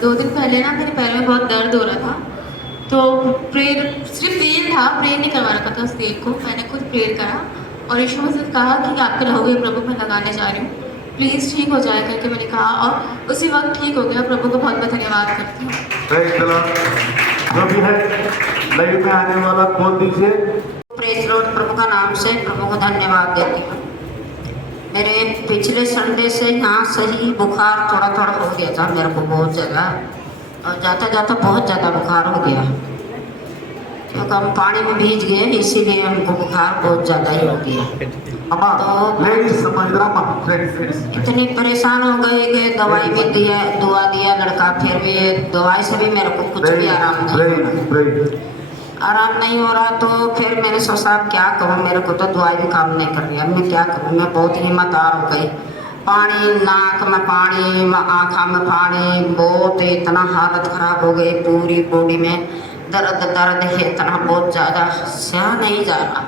2 दिन पहले ना मेरे पैर में बहुत दर्द हो रहा था, तो प्रेयर सिर्फ तेल था, प्रेयर नहीं करवा रखा था उस तेल को, मैंने खुद प्रेयर करा और यीशु मसीह ने कहा कि आपके लहू ये प्रभु मैं लगाने जा रही हूँ, प्लीज़ ठीक हो जाए करके मैंने कहा और उसी वक्त ठीक हो गया। प्रभु को बहुत बहुत धन्यवाद करती हूँ। लाइव में आने वाला खोल दीजिए। प्रेस लॉर्ड, प्रभु का नाम से प्रभु को धन्यवाद देती हूँ। मेरे पिछले संडे से यहाँ से ही बुखार थोड़ा थोड़ा हो गया था मेरे को बहुत ज़्यादा, और जाता जाता बहुत ज़्यादा बुखार हो गया, क्योंकि हम पानी में भीज गए इसीलिए हमको बुखार बहुत ज़्यादा ही हो गया। तो इतनी परेशान हो गए कि दवाई भी दिया, दुआ दिया लड़का, फिर भी दवाई से भी मेरे को कुछ भी आराम नहीं हो रहा। तो फिर मैंने सोचा क्या करूँ, मेरे को तो दवाई भी काम नहीं कर रही है, मैं क्या करूँ। मैं बहुत हिम्मत हार हो गई, पानी नाक में पानी, आँखों में पानी, बहुत इतना हालत ख़राब हो गई, पूरी बॉडी में दर्द है इतना बहुत ज़्यादा, सह नहीं जा रहा।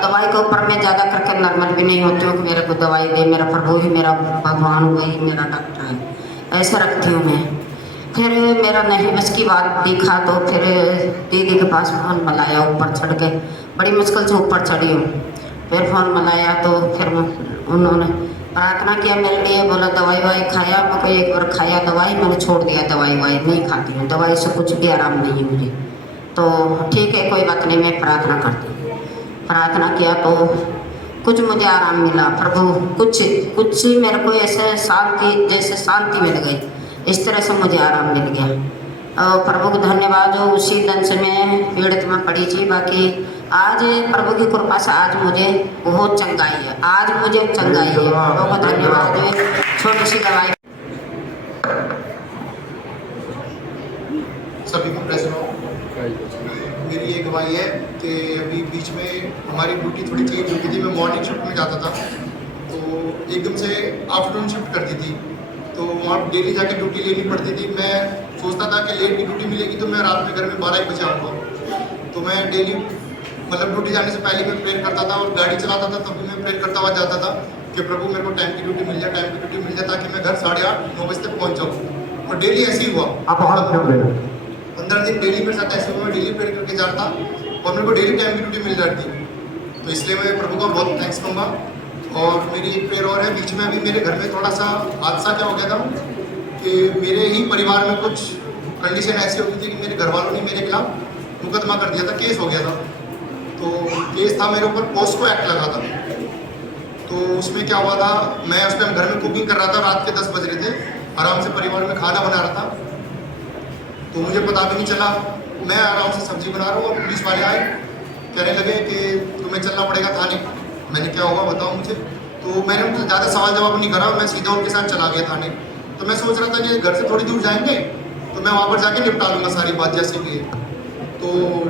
दवाई के ऊपर मैं ज़्यादा करके नॉर्मल भी नहीं होती हूँ कि मेरे को दवाई दे, मेरा प्रभु ही मेरा भगवान, वही मेरा डॉक्टर है, ऐसा रखती हूँ मैं। फिर मेरा नहीं बस की बात दिखा तो फिर दीदी के पास फ़ोन मिलाया, ऊपर चढ़ के बड़ी मुश्किल से ऊपर चढ़ी हूँ। फिर फ़ोन मिलाया तो फिर उन्होंने प्रार्थना किया मेरे लिए, बोला दवाई वाई खाया। मैं एक बार खाया दवाई, मैंने छोड़ दिया, दवाई वाई नहीं खाती हूँ, दवाई से कुछ भी आराम नहीं है मुझे। तो ठीक है कोई बात नहीं, मैं प्रार्थना करती हूँ। प्रार्थना किया तो कुछ मुझे आराम मिला, प्रभु कुछ मेरे को ऐसे शांति, जैसे शांति मिल गई, इस तरह से मुझे आराम मिल गया। और प्रभु को धन्यवाद हो, उसी दिन से मैं पीड़ित में पड़ी थी। बाकी आज प्रभु की कृपा से आज मुझे बहुत चंगाई है, आज मुझे चंगाई है, प्रभु को धन्यवाद हो। छोटी सी दवाई सभी को प्रेस लो। मेरी ये गवाही है कि अभी बीच में हमारी ड्यूटी थोड़ी चेंज हो गई थी। मैं मॉर्निंग शिफ्ट में जाता था तो एकदम से आफ्टरनून शिफ्ट करती थी, तो वहाँ डेली जाके ड्यूटी लेनी पड़ती थी। मैं सोचता था कि लेट की ड्यूटी मिलेगी तो मैं रात में घर में 12 बजे आऊँगा। तो मैं डेली मतलब ड्यूटी जाने से पहले मैं प्रेयर करता था, और गाड़ी चलाता था तब भी मैं प्रेयर करता हुआ जाता था कि प्रभु मेरे को टाइम की ड्यूटी मिल जाए, टाइम की ड्यूटी मिल जाए, ताकि मैं घर 8:30-9 बजे तक पहुँच जाऊँ। और डेली ऐसे ही हुआ। 15 दिन डेली मेरे साथ ऐसे हुआ, मैं डेली प्रेयर करके जाता और मेरे को डेली टाइम की ड्यूटी मिल जाती। तो इसलिए मैं प्रभु का बहुत थैंक्स कहूँगा। और मेरी एक प्रेयर और है, बीच में अभी मेरे घर में थोड़ा सा हादसा क्या हो गया था कि मेरे ही परिवार में कुछ कंडीशन ऐसी हो गई थी कि मेरे घर वालों ने मेरे खिलाफ मुकदमा कर दिया था, केस हो गया था। तो केस था मेरे ऊपर पोस्को एक्ट लगा था। तो उसमें क्या हुआ था, मैं उस टाइम घर में कुकिंग कर रहा था, रात के 10 बज रहे थे, आराम से परिवार में खाना बना रहा था। तो मुझे पता भी नहीं चला, मैं आराम से सब्जी बना रहा हूँ और पुलिस वाले आए, कहने लगे कि तुम्हें चलना पड़ेगा थाने। मैंने क्या होगा बताओ मुझे। तो मैंने उनसे ज़्यादा सवाल जवाब नहीं करा, मैं सीधा उनके साथ चला गया थाने। तो मैं सोच रहा था कि घर से थोड़ी दूर जाएंगे तो मैं वहाँ पर जाके निपटा लूँगा सारी बात जैसे भी है। तो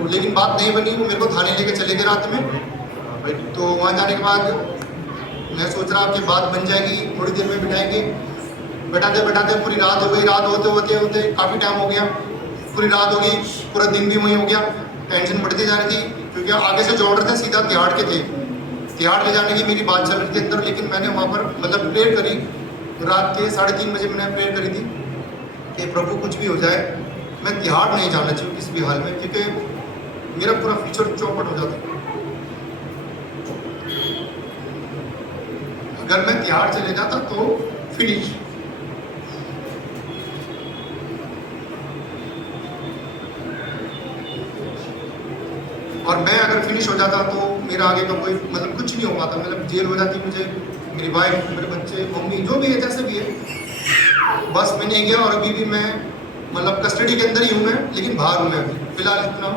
लेकिन बात नहीं बनी, वो मेरे को थाने लेके चले गए रात में। तो वहाँ जाने के बाद मैं सोच रहा कि बात बन जाएगी, थोड़ी देर में बिठाएंगे। बैठाते पूरी रात हो गई, रात होते होते काफ़ी टाइम हो गया, पूरी रात हो गई, पूरा दिन भी वहीं हो गया। टेंशन बढ़ती जा रही थी क्योंकि आगे से जो ऑर्डर थे सीधा तिहाड़ के थे, तिहाड़ ले जाने की मेरी बात चल रही थी अंदर। लेकिन मैंने वहाँ पर मतलब प्रेयर करी, रात के 3:30 बजे मैंने प्रेयर करी थी कि प्रभु कुछ भी हो जाए मैं तिहाड़ नहीं जाना चाहिए किसी भी हाल में, क्योंकि मेरा पूरा फ्यूचर चौपट हो जाता। अगर मैं तिहाड़ चले जाता तो फिनिश। और मैं अगर फिनिश हो जाता तो मेरा आगे का कोई मतलब कुछ नहीं हो पाता। मतलब जेल हो जाती मुझे, मेरी वाइफ, मेरे बच्चे, मम्मी, जो भी है जैसे भी है। बस मैं नहीं गया और अभी भी मैं मतलब कस्टडी के अंदर ही हूँ मैं, लेकिन बाहर हूँ मैं अभी फिलहाल इतना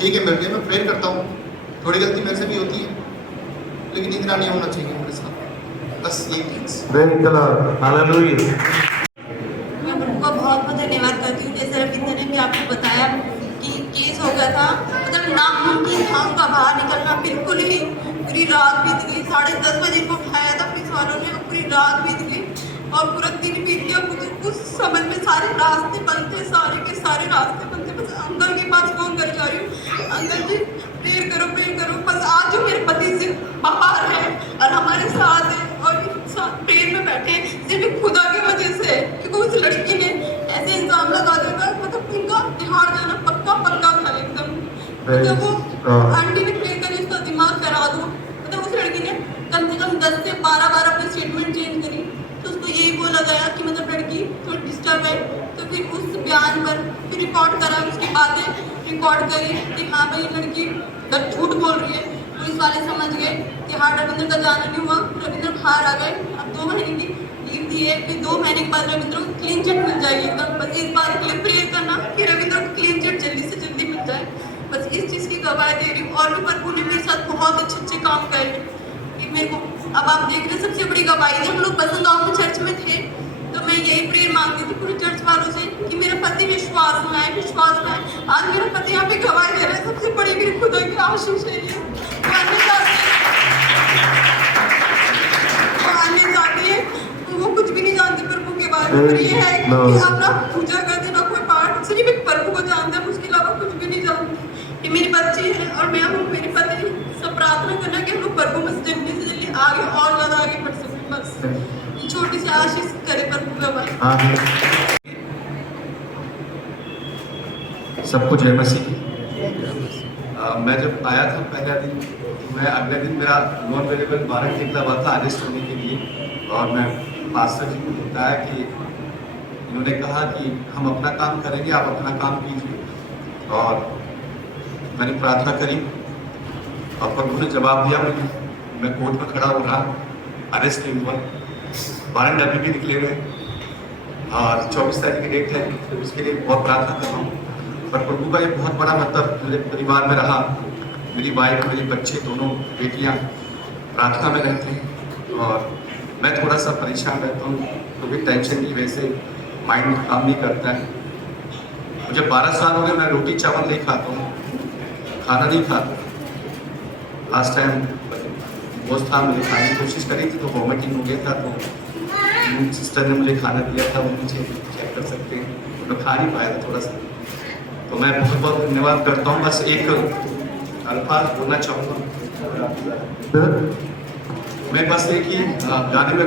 ठीक है। मिल गया, मैं प्रेयर करता हूँ, थोड़ी गलती मेरे से भी होती है, लेकिन इतना नहीं होना चाहिए मेरे साथ। बस यही थैंक्स। मैं प्रभु का बहुत बहुत धन्यवाद करती हूँ। जैसे रविंद्र ने भी आपको बताया कि केस हो गया था, मतलब नामुमकिन था उनका बाहर निकलना, बिल्कुल ही पूरी रात बीत गई। 10:30 बजे को उठाया था पुलिस वालों ने, पूरी रात बीत गई और पूरा दिन बीत गया। मुझे कुछ समझ में सारे रास्ते बंद थे, सारे के सारे रास्ते बंद थे। बस अंकल के पास फोन कर जा रही हूँ, अंकल जी प्रेयर करो प्रेयर करो। बस आज जो मेरे पति से बाहर है और हमारे साथ है और प्रेयर में बैठे सिर्फ खुदा की वजह से, क्योंकि उस लड़की ने ऐसे इल्जाम लगा देगा, मतलब उनका तिहाड़ जाना पक्का था एकदम। मतलब वो आंटी ने प्रेयर करी, उसका दिमाग करा दो। मतलब उस लड़की ने कम से कम 10 से 12 बार अपनी स्टेटमेंट चेंज करी। तो उसको यही बोला गया कि मतलब लड़की थोड़ी डिस्टर्ब है। तो फिर उस बयान पर फिर रिपोर्ट करा, उसके बाद रिकॉर्ड करी कि हाँ भाई लड़की झूठ बोल रही है। पुलिस वाले समझ गए कि हाँ रविंद्र का जाना नहीं हुआ, रविंद्र बाहर आ गए। अब 2 महीने की लीव दी है, फिर 2 महीने के बाद रविंद्र को क्लीन चिट मिल जाएगी एकदम। बस इस बात के लिए प्रेयर करना कि रविंद्र को क्लीन चिट जल्दी से जल्दी मिल जाए। बस इस चीज़ की गवाही दे रही हूँ। और भी प्रभु ने मेरे साथ बहुत अच्छे काम करे कि मेरे को, अब आप देख रहे हैं सबसे बड़ी गवाही थी। हम लोग बसंत गाँव में चर्च में थे, तो मैं यही प्रेयर मांगती थी पूरे चर्च वालों से कि मेरा पति विश्वास में आए, विश्वास में आए। आज मेरा पति यहाँ पे गवाही दे रहा है। सबसे बड़ी मेरी खुदा की आशीष है ये। वो आने जाती है, वो कुछ भी नहीं जानती प्रभु के बारे में, पर ये है कि अपना पूजा करते ना कोई पाठ, सिर्फ एक प्रभु को जानते हैं, उसके अलावा कुछ भी नहीं जानते। ये मेरी बच्ची है और मैं हूँ, मेरे पति। सब प्रार्थना करना कि हम लोग प्रभु में जल्दी से जल्दी आगे और ज़्यादा आगे बढ़ सकें। बस छोटी सी आशीष करे प्रभु का। सबको जय मसीह की। मैं जब आया था पहला दिन, मैं अगले दिन मेरा नॉन अवेलेबल वारंट निकला हुआ था अरेस्ट होने के लिए, और मैं पास्टर जी को बताया कि इन्होंने कहा कि हम अपना काम करेंगे, आप अपना काम कीजिए। और मैंने प्रार्थना करी और प्रभु ने जवाब दिया मुझे। मैं कोर्ट में खड़ा हो रहा, अरेस्ट नहीं हुआ, वारंट अभी भी निकले हुए, और 24 तारीख की डेट है, तो उसके लिए बहुत प्रार्थना कर रहा हूँ। पर प्रभु का ये बहुत बड़ा मतलब मेरे परिवार में रहा। मेरी वाइफ, मेरे बच्चे, दोनों बेटियाँ प्रार्थना में रहते हैं, और मैं थोड़ा सा परेशान रहता हूँ क्योंकि टेंशन की वजह से माइंड काम नहीं करता है। मुझे 12 साल हो गए, मैं रोटी चावल नहीं खाता हूँ, खाना नहीं खाता। लास्ट टाइम दोस्त था, मुझे खाने की कोशिश करी थी तो वॉमिटिंग हो गया था, तो सिस्टर ने मुझे खाना दिया था, वो मुझे चेक कर सकते हैं, तो मैं खा नहीं पाया था थोड़ा सा। तो मैं बहुत बहुत धन्यवाद करता हूँ। बस एक अल्फाज बोलना चाहूँगा, मैं बस एक ही गाने में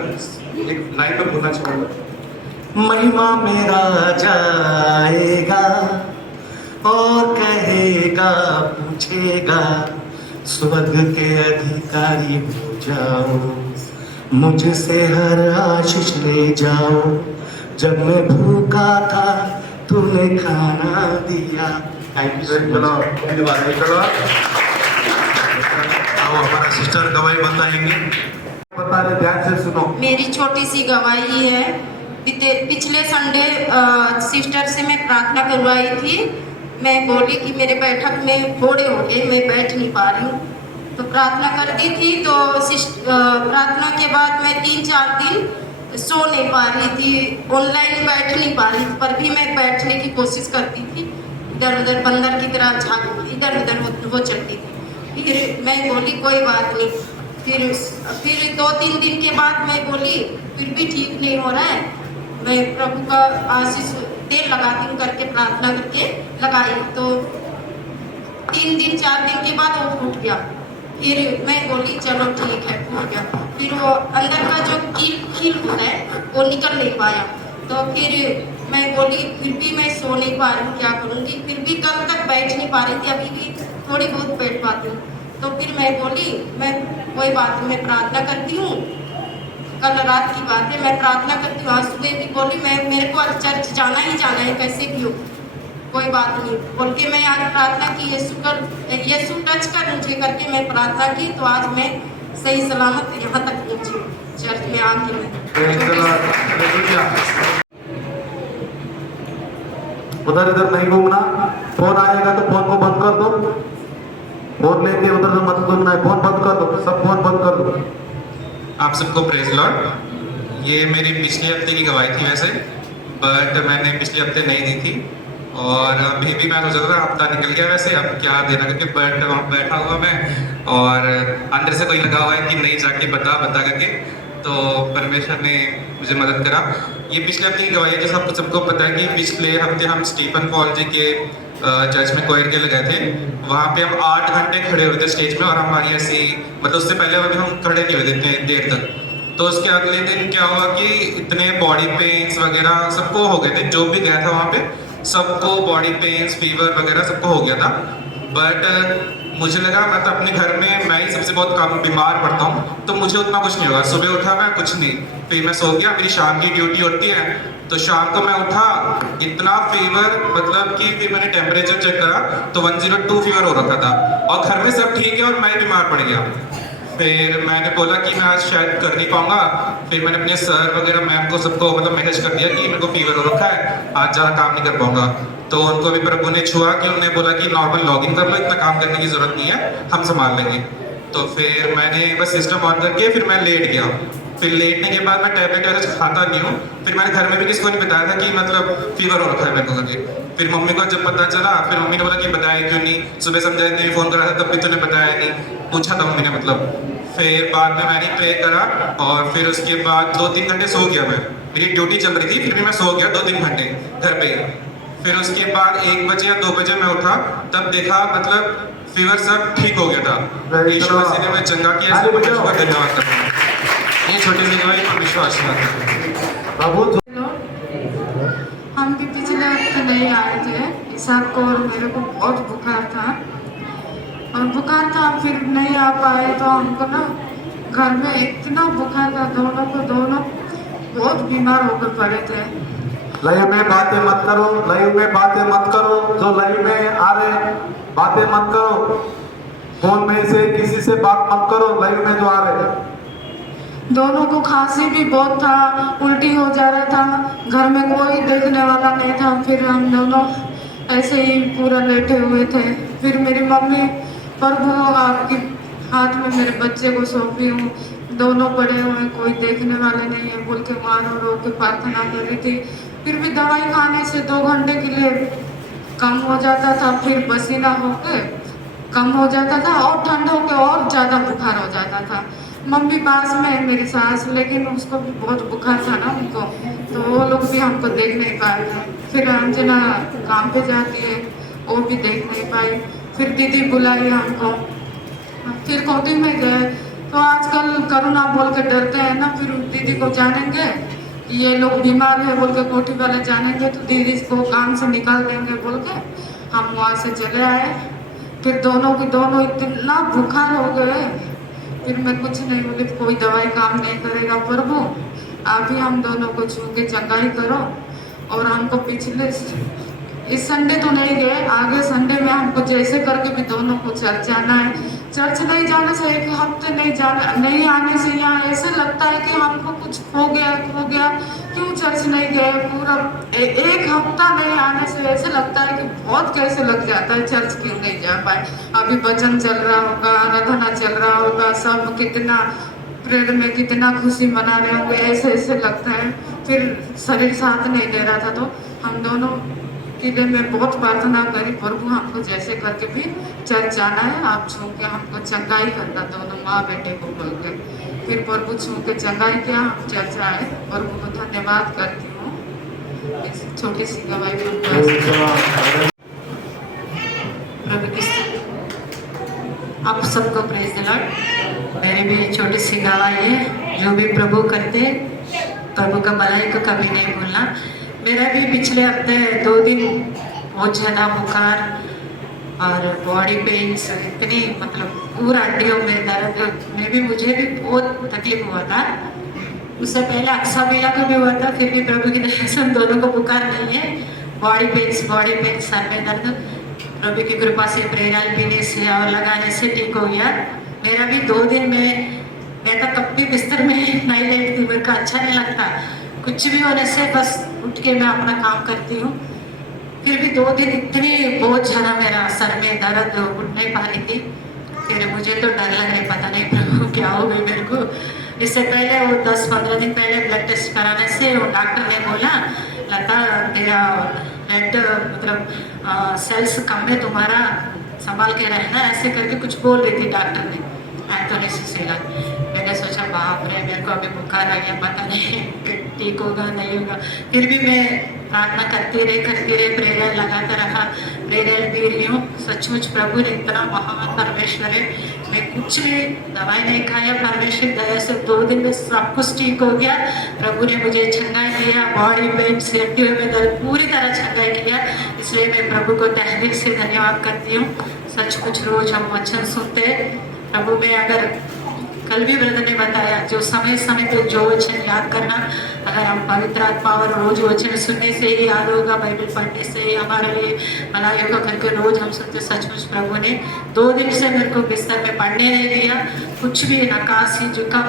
एक लाइन में बोलना चाहूँगा। महिमा मेरा जाएगा और कहेगा, पूछेगा, स्वर्ग के अधिकारी हो जाओ, मुझसे हर आशीष ले जाओ। जब मैं भूखा था तूने खाना दिया। Thank you. चलो धन्यवाद। चलो आओ हमारा सिस्टर गवाही बताएंगे। बता रहे, ध्यान से सुनो। मेरी छोटी सी गवाही है। पिछले संडे सिस्टर से मैं प्रार्थना करवाई थी। मैं बोली कि मेरे बैठक में फोड़े हो गए, मैं बैठ नहीं पा रही हूँ, तो प्रार्थना करती थी। तो प्रार्थना के बाद मैं 3-4 दिन सो नहीं पा रही थी, ऑनलाइन बैठ नहीं पा रही थी, पर भी मैं बैठने की कोशिश करती थी। इधर उधर बंदर की तरह झाँक इधर उधर वो चलती थी। फिर मैं बोली कोई बात नहीं। फिर 2-3 दिन के बाद मैं बोली फिर भी ठीक नहीं हो रहा है, मैं प्रभु का आशीष तेल लगाती हूँ करके प्रार्थना करके लगाई। तो 3 दिन 4 दिन के बाद वो फूट गया। फिर मैं बोली चलो ठीक है, फूट गया। फिर वो अंदर का जो कील होता है वो निकल नहीं पाया। तो फिर मैं बोली फिर भी मैं सो नहीं पा रही हूँ, क्या करूँगी। फिर भी कल तक बैठ नहीं पा रही थी, अभी भी थोड़ी बहुत बैठ पाती हूँ। तो फिर मैं बोली मैं कोई बात नहीं, मैं प्रार्थना करती हूँ। कल रात की बात है, मैं प्रार्थना करती हूँ। आज सुबह भी बोली मेरे को आज चर्च जाना ही जाना है, कैसे भी हो, कोई बात नहीं बोल के मैं आज प्रार्थना की। यीशु टच कर मुझे करके मैं प्रार्थना की, तो आज मैं सही सलामत यहाँ तक पहुँची चर्च में आके। उधर इधर नहीं घूमना। फोन आएगा तो फोन को बंद कर दो। फोन लेके उधर से मत घूमना है, फोन बंद कर दो, सब फोन बंद कर दो। आप सबको प्रेज लॉर्ड। ये मेरी पिछले हफ्ते की गवाही थी वैसे, बट मैंने पिछले हफ्ते नहीं दी थी, और अभी भी मैं सोच रहा था हफ्ता निकल गया वैसे, अब क्या देना करके। बट वहाँ बैठा हुआ मैं, और अंदर से कोई लगा हुआ है कि नहीं जाके बता करके, तो परमेश्वर ने मुझे मदद करा। ये पिछले हफ्ते की गवाही है। जैसे सबको पता है कि पिछले हफ्ते हम स्टीफन पॉल जी के चर्च में कोयर के लिए गए थे। वहाँ पे हम 8 घंटे खड़े हुए थे स्टेज में, और हमारी ऐसी मतलब उससे पहले अभी हम खड़े नहीं हुए थे इतने देर तक। तो उसके अगले दिन क्या हुआ कि इतने बॉडी पेन्स वगैरह सबको हो गए थे, जो भी गया था वहाँ पे सबको बॉडी पेन्स, फीवर वगैरह सबको हो गया था। बट मुझे लगा मैं तो अपने घर में मैं ही सबसे बहुत कम बीमार पड़ता हूँ, तो मुझे उतना कुछ नहीं होगा। सुबह उठा मैं कुछ नहीं, फिर मैं सो गया। मेरी शाम की ड्यूटी होती है, तो शाम को मैं उठा, इतना फीवर, मतलब कि फिर मैंने टेम्परेचर चेक करा तो 102 फीवर हो रखा था और घर में सब ठीक है और मैं बीमार पड़ गया। फिर मैंने बोला कि मैं आज शायद कर नहीं पाऊंगा। फिर मैंने अपने सर वगैरह मैम को सबको मतलब मैसेज कर दिया कि मेरे को फीवर हो रखा है, आज ज़्यादा काम नहीं कर पाऊंगा। तो उनको भी प्रभु ने छुआ कि उन्होंने बोला कि नॉर्मल लॉगिन कर लो, इतना काम करने की जरूरत नहीं है, हम संभाल लेंगे। तो फिर मैंने बस सिस्टम ऑन करके फिर मैं लेट गया। फिर लेटने के बाद मैं टैबलेट वगैरह खाता नहीं हूँ। फिर मैंने घर में भी किसी को नहीं बताया था कि मतलब फीवर हो रखा है मेरे को करके। फिर मम्मी को जब पता चला, फिर मम्मी ने बोला कि बताया क्यों नहीं, सुबह समझाया नहीं, फ़ोन करा था तब भी तूने बताया नहीं, पूछा था मम्मी ने मतलब। फिर बाद में मैंने प्रे करा और फिर उसके बाद 2-3 घंटे सो गया मैं। मेरी ड्यूटी चल रही थी, फिर भी मैं सो गया 2-3 घंटे घर पे। फिर उसके बाद 1 बजे या 2 बजे मैं उठा, तब देखा मतलब फीवर सब ठीक हो गया था। यीशु मसीह ने मुझे चंगा किया, इसलिए मैं ईश्वर का धन्यवाद करता हूँ। ये छोटी सी गवाही पर विश्वास प्रभु हम भी पिछले हफ्ते नहीं आए थे ईसाक को, और मेरे को बहुत बुखार था और बुखार था, फिर नहीं आ पाए तो हमको ना घर में इतना बुखार था, दोनों बहुत बीमार होकर पड़े थे। लाइव में बातें मत करो, लाइव में बातें मत करो, जो लाइव में आ रहे बातें मत करो, फोन में से किसी से बात मत करो, लाइव में जो आ रहे। दोनों को खांसी भी बहुत था, उल्टी हो जा रहा था, घर में कोई देखने वाला नहीं था। फिर हम दोनों ऐसे ही पूरा लेटे हुए थे। फिर मेरी मम्मी, प्रभु आपके हाथ में मेरे बच्चे को सौंपी हूँ, दोनों पड़े हुए, कोई देखने वाले नहीं है बोल के वहाँ रो के प्रार्थना कर रही थी। फिर भी दवाई खाने से 2 घंटे के लिए कम हो जाता था, फिर पसीना होके कम हो जाता था और ठंड होके और ज़्यादा बुखार हो जाता था। मम्मी पास में है मेरी सास, लेकिन उसको भी बहुत बुखार था ना उनको, तो वो लोग भी हमको देख नहीं पाए थे। फिर अंजना काम पे जाती है, वो भी देख नहीं पाई। फिर दीदी बुलाई हमको, फिर कोठी में गए। तो आजकल करुणा बोल के डरते हैं ना, फिर दीदी को जानेंगे कि ये लोग बीमार है बोल के कोठी वाले जानेंगे तो दीदी को काम से निकाल देंगे बोल के हम वहाँ से चले आए। फिर दोनों इतना बुखार हो गए, फिर मैं कुछ नहीं बोली, कोई दवाई काम नहीं करेगा प्रभु, आप ही हम दोनों को छू के चंगाई करो। और हमको पिछले इस संडे तो नहीं गए, आगे संडे में हमको जैसे करके भी दोनों को चर्च जाना है। चर्च नहीं जाने से, 1 हफ्ते नहीं आने से यहाँ ऐसे लगता है कि हमको कुछ खो गया। क्यों चर्च नहीं गए? पूरा 1 हफ्ता नहीं आने से ऐसे लगता है कि बहुत कैसे लग जाता है, चर्च क्यों नहीं जा पाए। अभी भजन चल रहा होगा, आराधना चल रहा होगा, सब कितना प्रेयर में कितना खुशी मना रहे होंगे, ऐसे लगता है। फिर शरीर साथ नहीं दे रहा था, तो हम दोनों के लिए मैं बहुत प्रार्थना करी, प्रभु हमको जैसे करके भी चर्च जाना है, आप छू के हमको चंगाई करना, दोनों माँ बेटे को बोल के। फिर प्रभु छू के चंगाई किया, हम चर्च आए। प्रभु को धन्यवाद करती हूँ इस छोटी सी गवाही पर। प्रभु की आप सबको प्रेज द लॉर्ड। मेरी भी छोटी सी गवाही है, जो भी प्रभु करते प्रभु का भलाई को कभी नहीं भूलना। मेरा भी पिछले हफ्ते 2 दिन बहुत ज़्यादा बुखार और बॉडी पेन्स, इतनी मतलब पूरा हड्डियों में दर्द में मुझे भी बहुत तकलीफ हुआ था। उससे पहले अक्सा भैया को भी हुआ था, फिर भी प्रभु की दया से दोनों को बुखार नहीं है। बॉडी पेन्स सर में दर्द प्रभु की कृपा से प्रेरणाल पीने से और लगाने से ठीक हो गया। मेरा भी 2 दिन में मैं तो कब भी बिस्तर में नहीं लेटती, मेरे को अच्छा नहीं लगता, कुछ भी होने से बस उठ के मैं अपना काम करती हूँ। फिर भी 2 दिन इतनी बहुत ज़्यादा मेरा सर में दर्द, उठ नहीं पा रही थी। फिर मुझे तो डर लग रहा है, पता नहीं प्रभु क्या हो गई मेरे को। इससे पहले वो 10-15 दिन पहले ब्लड टेस्ट कराने से वो डॉक्टर ने बोला, लता तेरा ब्लड मतलब सेल्स कम है, तुम्हारा संभाल के रहना, ऐसे करके कुछ बोल रही थी डॉक्टर ने, एंथोनी सिसेला। मैंने सोचा बाप रे, मेरे को अभी बुखार आ गया, पता नहीं ठीक होगा नहीं होगा। फिर भी मैं प्रार्थना करते रहे, प्रेयर लगाता रहा, प्रेयर भी रही हूँ। सचमुच प्रभु ने इतना महान परमेश्वर है, मैं कुछ भी दवाई नहीं खाया, परमेश्वर दया से 2 दिन में सब कुछ ठीक हो गया। प्रभु ने मुझे छंगाई दिया, बॉडी पेन से हड्डियों में दर्द पूरी तरह छंगाई किया, इसलिए मैं प्रभु को तहे दिल से धन्यवाद करती हूँ। सच कुछ रोज हम वचन सुनते प्रभु में, अगर कल भी ब्रदर ने बताया जो समय समय पे जो वचन याद करना, अगर हम पवित्र आत्मा और रोज वचन सुनने से ही याद होगा, बाइबल पढ़ने से ही हमारे लिए भला होगा करके रोज हम सुनते। सचमुच प्रभु ने 2 दिन से मेरे को बिस्तर में पढ़ने नहीं दिया, कुछ भी नकासी जुकाम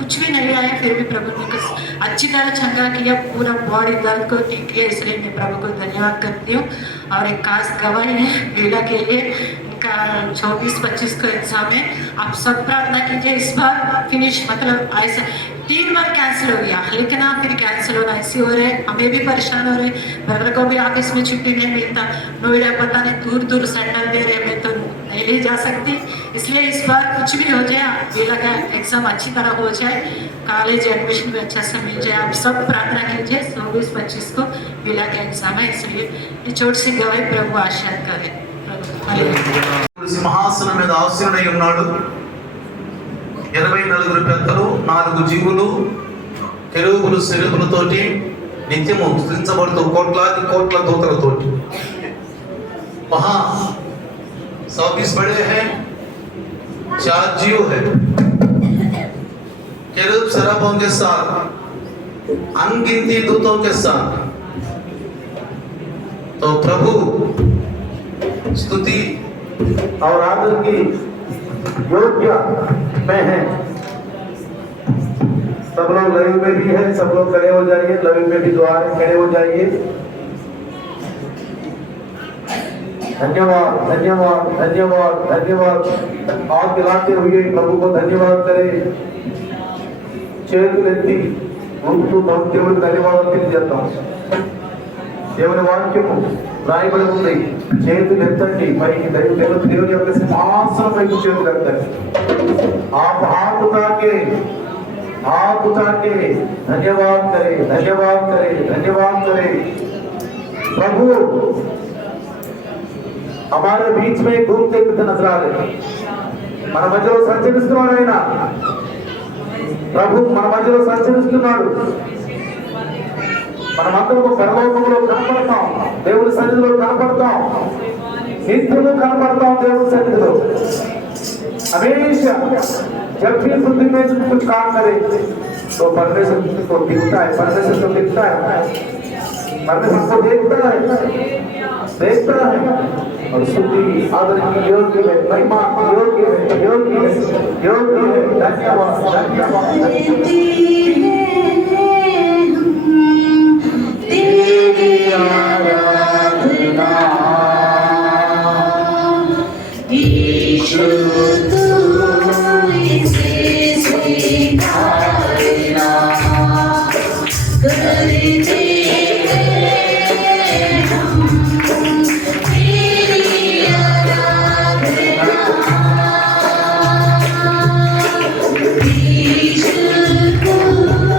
कुछ भी नहीं आया, फिर भी प्रभु ने कुछ अच्छी तरह चंगा किया, पूरा बॉडी दर्द को ठीक किया। इसलिए मैं प्रभु को धन्यवाद करती हूँ। और एक खास गवाही है लीला के लिए, इनका 24-25 को एग्जाम है। आप सब प्रार्थना कीजिए इस बार फिनिश, मतलब ऐसा 3 बार कैंसिल हो गया, लेकिन आप फिर कैंसिल होना ऐसे हो रहे, हमें भी परेशान हो रहे, ब्रदर को भी ऑफिस में छुट्टी नहीं मिलता, नोएडा पता नहीं दूर दूर सेंटर दे रहे, मैं तो नहीं ले जा सकती। इसलिए इस बार कुछ भी हो जाए, लीला का एग्जाम अच्छी तरह हो जाए, कॉलेज एडमिशन भी अच्छा से मिल जाए। आप सब प्रार्थना कीजिए। 24-25 को लीला का एग्जाम है, इसलिए ये छोटी सी गवाही प्रभु आशीर्वाद करे। సింహాసనం మీద ఆసీనుడై ఉన్నాడు. 24 పెద్దలు 4 జీవులు కెరూబులు సెరూబులతోటి నిత్యము స్తుతించబడుతూ కోట్లాది కోట్ల దూతలతోటి మహా 24 बड़े हैं, 4 जीव है, केरूब सराफों के साथ, अनगिनती दूतों के साथ। तो प्रभु स्तुति और आदर की योग्य में है। सब लोग लाइव में भी है, सब लोग खड़े हो जाइए, लाइव में भी द्वार खड़े हो जाइए। धन्यवाद धन्यवाद धन्यवाद धन्यवाद। हाथ मिलाते हुए प्रभु को धन्यवाद करें। చేతులెత్తి ముందు దేవుడికి ధన్యవాదాలు తెలియజేద్దాం। దేవుని వాక్యము రాయబడి ఉంది, చేతులు ఎత్తండి పైకి, దేవుని యొక్క సింహాసనం పైకి చేతులు ఎత్తండి। आप हाथ उठा के धन्यवाद करें, धन्यवाद करें, धन्यवाद करें। प्रभु हमारे बीच में घूमते फिरते नजर आ रहे, మన మధ్యలో సంచరిస్తున్నాడు ఆయన। ప్రభు మన మధ్యలో సంచరిస్తున్నాడు। మనమందరూ పరలోకంలో కనపడతాం, దేవుడి సన్నిధిలో కనపడతాం, నిత్యము కనపడతాం దేవుడి సన్నిధిలో। हमेशा जब भी बुद्धि में कुछ काम करे तो परमेश्वर को दिखता है, परमेश्वर को दिखता है, परमेश्वर को देखता है और स्तुति आदर की योग्य है, महिमा योग्य है, योग्य है, योग्य है। धन्यवाद धन्यवाद। तेरी आराधना ईशु तू इसे स्वीकारना करते Thank you.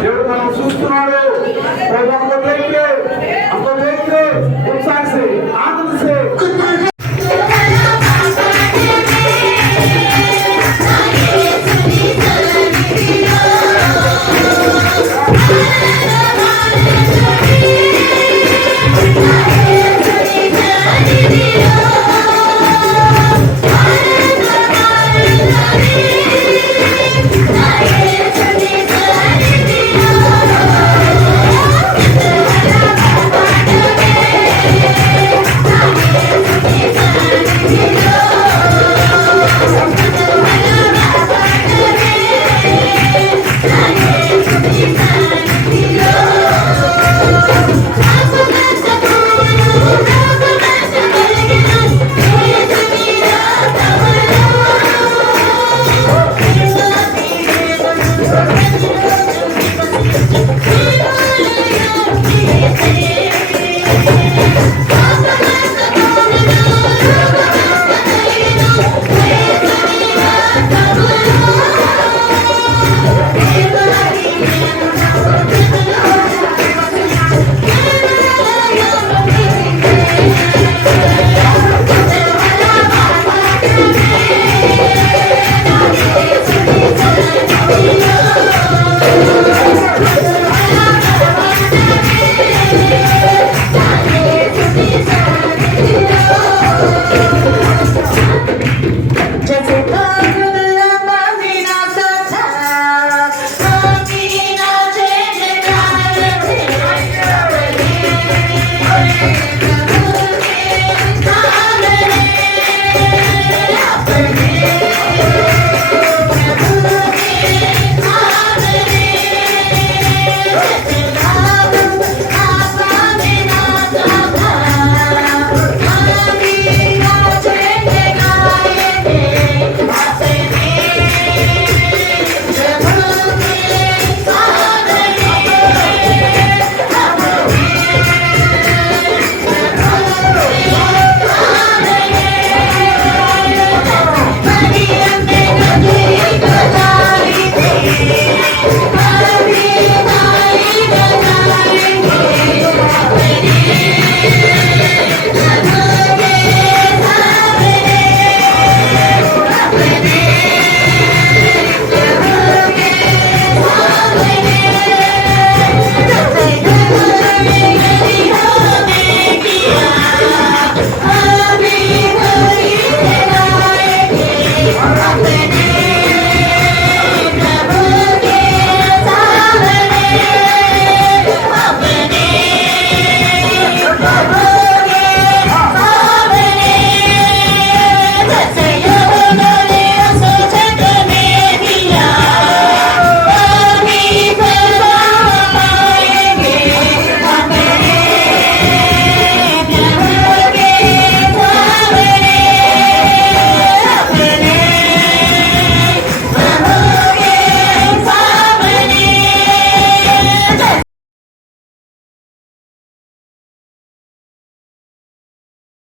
దేవుడు మనం చూస్తున్నాడు.